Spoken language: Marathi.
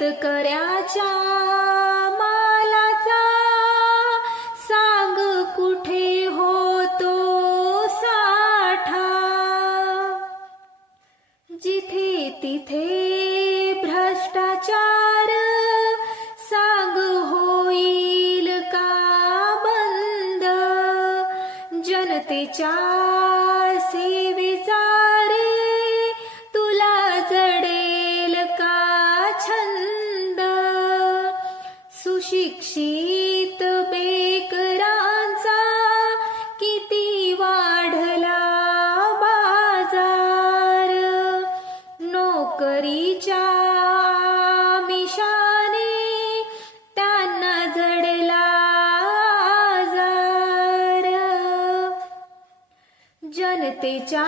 शेतकऱ्याच्या मालाचा. सांग कुठे होतो साठा. जिथे तिथे भ्रष्टाचार सांग होईल का बंद? जनतेच्या सुशिक्षित बेकरांचा किती वाढला बाजार. नोकरीच्या मिशाने त्यांना जडला आजार. जनतेच्या